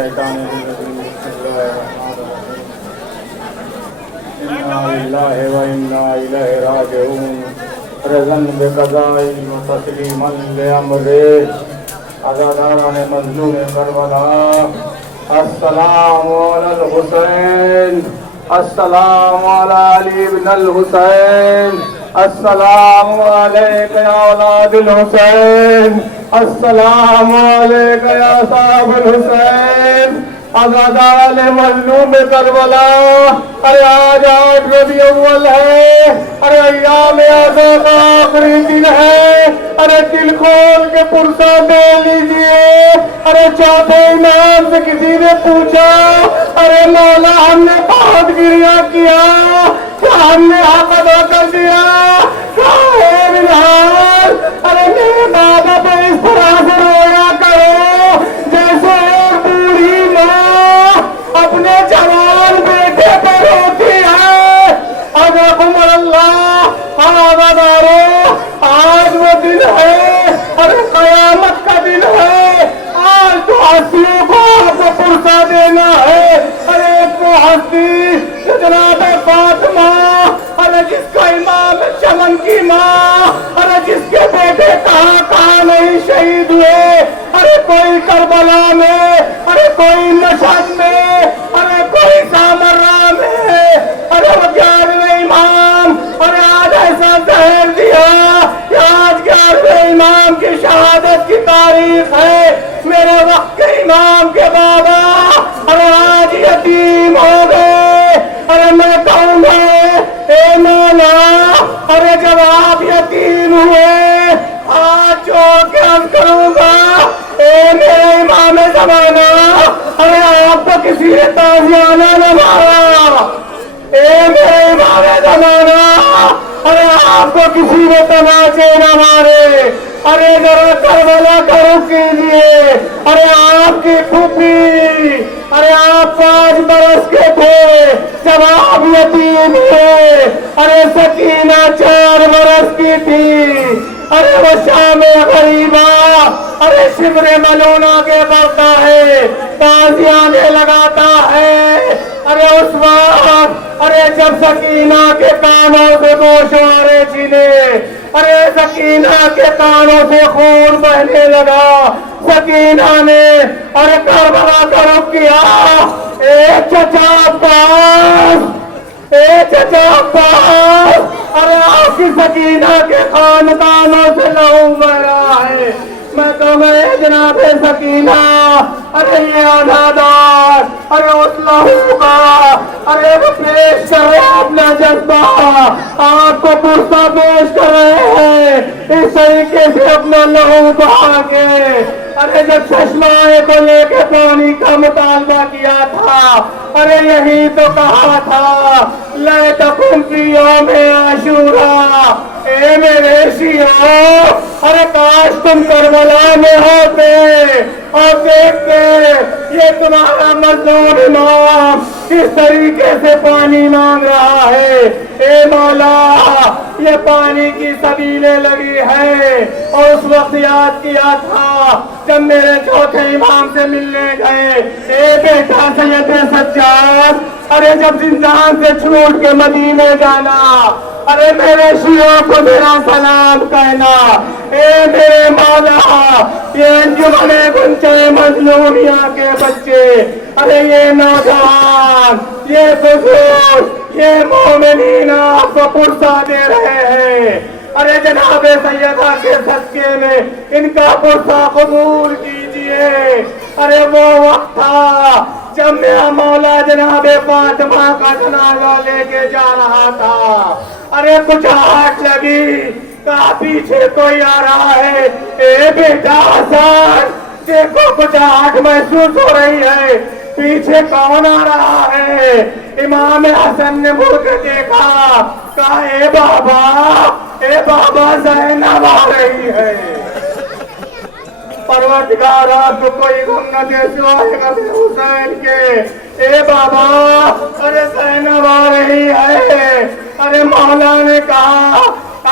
الشيطان الرجيم. بسم الله الرحمن الرحيم. إنا لله وإنا إليه راجعون. رضا بقضاء وتسليما لأمره. عزاداران مظلوم کربلا. السلام على الحسين. السلام على علي بن الحسين. السلام عليك يا اولاد الحسين. السلام عليك يا صاحب الحسين. عزادار مظلوم کربلا. ارے آج ربیع اول ہے. ارے ایام عزا کا آخری دن ہے. ارے دل کھول کے پرسہ دے لیجئے. ارے چوتھے امام سے کسی نے پوچھا ارے مولا ہم نے بہت گریہ کیا کیا ہم نے حق ادا کر دیا کیا ہے بلال. ارے میرے بابا پہ اس طرح سے رویا کرو جیسے ایک بوڑھی ماں اپنے جوان بیٹے پہ روتی ہے. اجرکم اللہ. آبادارو آج وہ دن ہے. ارے قیامت کا دن ہے. آج تو ہستیوں کو آپ کو پرسہ دینا ہے. ارے ایک تو ہستی جناب فاطمہ. ارے جس کا امام چمن کی ماں. ارے جس کے بیٹے کہاں نہیں شہید ہوئے. ارے کوئی کربلا میں. ارے کوئی مشہد میں. ارے کوئی سامرا میں. ارے وہ 11ویں امام. ارے آج ایسا زہر دیا کہ آج 11ویں امام کی شہادت کی تاریخ ہے. میرے وقت کے امام کے بابا ارے آج یتیم ہو گئے. ارے میں کہوں گا اے مولا ارے جب آپ یتیم ہوئے آج چھوڑ کے عرض کروں گا اے میرے امام زمانہ. ارے آپ کو کسی نے تازیانہ نہ مارا. اے میرے امام زمانہ ارے آپ کو کسی نے تماچے نہ مارے. ارے ذرا کربلا کا رخ کیجیے. ارے آپ کی پھوپھی ارے آپ 5 برس کے تھے جب آپ یتیم ہوئے. ارے سکینہ 4 برس کی تھی. ارے وہ شام غریبہ ارے شبر ملونہ کے بڑھتا ہے تازیانے لگاتا ہے. ارے اس وقت ارے جب سکینہ کے کانوں سے گوشوارے چھینے. ارے سکینہ کے کانوں سے خون بہنے لگا. سکینہ نے ارے کربلا کا رخ کیا. اے چچا عباس. اے چچا عباس. ارے آپ کی سکینہ کے خاندانوں سے لہو بہ رہا ہے. میں کہوں گا اے جناب سکینہ ارے یہ عزادار ارے اس لہو کا ارے وہ پیش کر رہے اپنا جذبہ. آپ کو پرسہ پیش کر رہے ہیں اس طریقے سے اپنا لہو بہا کے. ارے جب چشمائے کو لے کے پانی کا مطالبہ کیا تھا ارے یہی تو کہا تھا لیتکم فی یوم عاشوراء. اے میرے شیعوں ارے کاش تم کربلا میں ہوتے اور دیکھتے یہ تمہارا مظلوم امام کس طریقے سے پانی مانگ رہا ہے. اے مولا یہ پانی کی سبیلیں لگی ہے. اور اس وقت یاد کیا تھا جب میرے چوتھے امام سے ملنے گئے اے بیٹا سید سجاد ارے جب زندان سے چھوٹ کے مدینے جانا ارے میرے شیعوں کو میرا سلام کہنا. اے میرے مولا یہ انجمن گنچے مظلومیہ کے بچے ارے یہ نوجوان یہ بزرگ یہ مومنین آپ کو پرسہ دے رہے ہیں. ارے جناب سیدہ کے صدقے میں ان کا پرسہ قبول کیجئے. ارے وہ وقت تھا جب میرا مولا جناب فاطمہ کا جنازہ لے کے جا رہا تھا. ارے کچھ آہٹ لگی کہا پیچھے کوئی آ رہا ہے. اے بیٹا حسن دیکھو کچھ آہٹ محسوس ہو رہی ہے. پیچھے کون آ رہا ہے. امام حسن نے مڑ کے دیکھا کہا اے بابا زینب آ رہی ہے. پروردگار آپ کو کوئی غم نہ دے سوائے غم حسین کے. اے بابا ارے زینب آ رہی ہے. ارے مولا نے کہا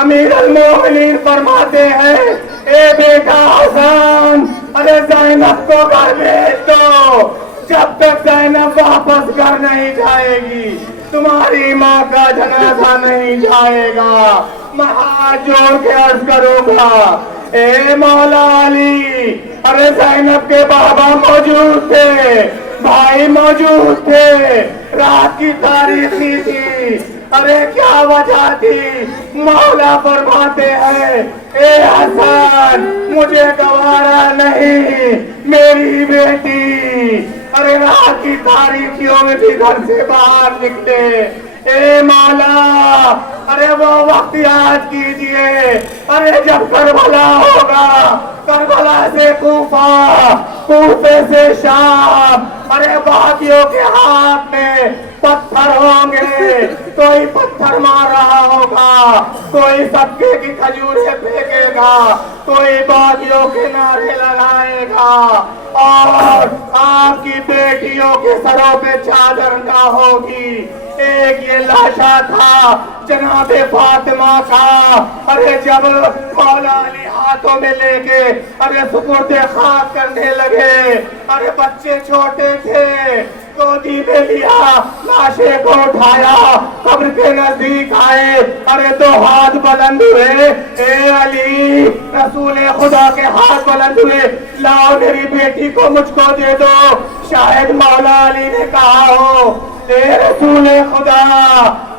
امیر المومنین فرماتے ہیں اے بیٹا حسن ارے زینب کو گھر بھیج دو. جب تک زینب واپس گھر نہیں جائے گی تمہاری ماں کا جنازہ نہیں جائے گا۔ میں ہاتھ جوڑ کے عرض کروں گا اے مولا علی، ارے زینب کے بابا موجود تھے، بھائی موجود تھے، رات کی تاریخی تھی، ارے کیا وجہ تھی؟ مولا فرماتے ہیں اے حسن مجھے گوارا نہیں میری بیٹی، ارے رات کی تاریخیوں میں بھی گھر سے باہر نکلے، اے مولا ارے وہ وقت یاد کیجئے، ارے جب کربلا ہوگا، کربلا سے کوفہ، کوفے سے شام، ارے باغیوں کے ہاتھ میں پتھر ہوں گے، کوئی پتھر مار رہا ہوگا، کوئی صدقے کی کھجوریں پھینکے گا، کوئی باغیوں کے نعرے لگائے گا، اور آپ کی بیٹیوں کے سروں پہ چادر نہ ہوگی۔ ایک یہ لاشا تھا جناب فاطمہ کا، ارے جب مولا علی ہاتھوں میں لے کے ارے سپرد خاک کرنے لگے، ارے بچے چھوٹے تھے، گودی میں لیا، لاشے کو اٹھایا، قبر کے نزدیک آئے، ارے دو ہاتھ بلند ہوئے، اے علی، رسول خدا کے ہاتھ بلند ہوئے، لاؤ میری بیٹی کو مجھ کو دے دو۔ شاید مولا علی نے کہا ہو اے رسول خدا،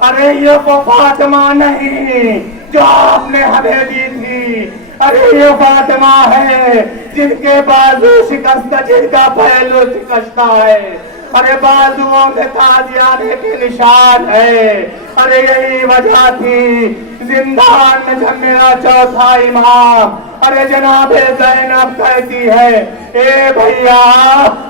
ارے یہ وہ فاطمہ نہیں جو آپ نے ہمیں دی تھی، ارے یہ فاطمہ ہے جن کے بازو شکستہ، جن کا پہلو شکستہ ہے، ارے بازوؤں میں تازیانے کے نشان ہے، ارے یہی وجہ تھی زندان میں جب میرا چوتھا امام ارے جناب زینب کہتی ہے اے بھیا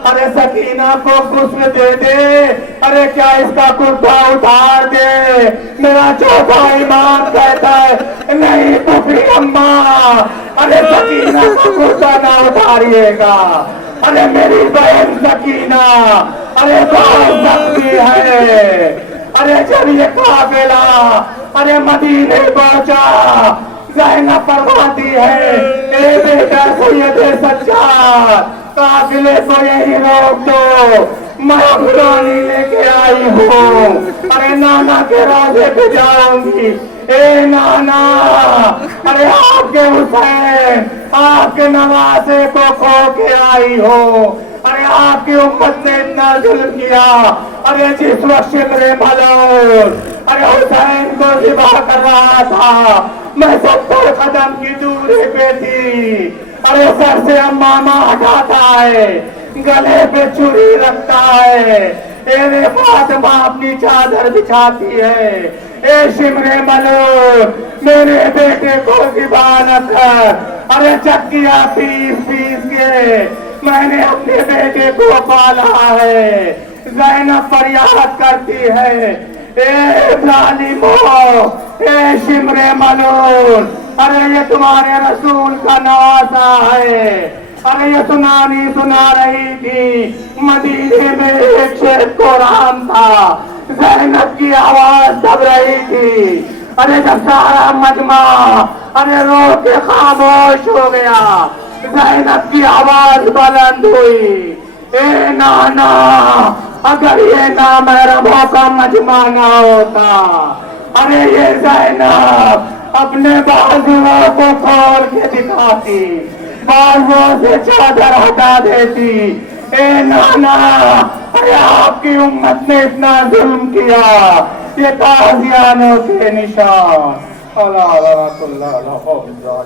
ارے سکینہ کو غسل دے دے، ارے کیا اس کا کرتا اتار دے؟ میرا چوتھا امام کہتا ہے نہیں پھوپھی اماں، ارے سکینہ کا کرتا نہ اتاریے گا، ارے میری بہن سکینہ ارے بہت زخمی ہے۔ ارے جب یہ قافلہ ارے مدینے پہنچا، زینب فرماتی ہے اے بیٹا سید سجاد، قافلے کو یہی روک دو، میں افغانی لے کے آئی ہوں، ارے نانا کے روضے پہ جاؤں گی، اے نانا ارے آپ کے حسین، آپ کے نواسے کو کھو کے آئی ہو، ارے آپ کی امت نے اتنا ظلم کیا، ارے جس وقت شمر ملول ارے حسین کو ذبح کر رہا تھا، میں 70 قدم کی دوری پہ تھی، ارے سر سے امامہ ہٹاتا ہے، گلے پہ چوری رکھتا ہے، اے فاطمہ اپنی چادر بچھاتی ہے، اے شمر ملول میرے بیٹے کو ذبح نہ کر، ارے چکیا پیس پیس کے میں نے اپنے بیٹے کو پالا ہے۔ زینب فریاد کرتی ہے اے ظالمو، اے شمر ملول، ارے یہ تمہارے رسول کا نواسا ہے، ارے یہ سنانی سنا رہی تھی، مدینے میں ایک شیخ قرآن تھا، زینب کی آواز دب رہی تھی، ارے جب سارا مجمع ارے رو کے خاموش ہو گیا، زینب کی آواز بلند ہوئی اے نانا، اگر یہ نامحرموں کا مجمع نہ ہوتا، ارے یہ زینب اپنے بازوؤں کو کھول کے دکھاتی، بازوؤں سے چادر ہٹا دیتی، اے نانا ارے آپ کی امت نے اتنا ظلم کیا، یہ تازیانوں کے نشان اللہ اللہ اللہ اللہ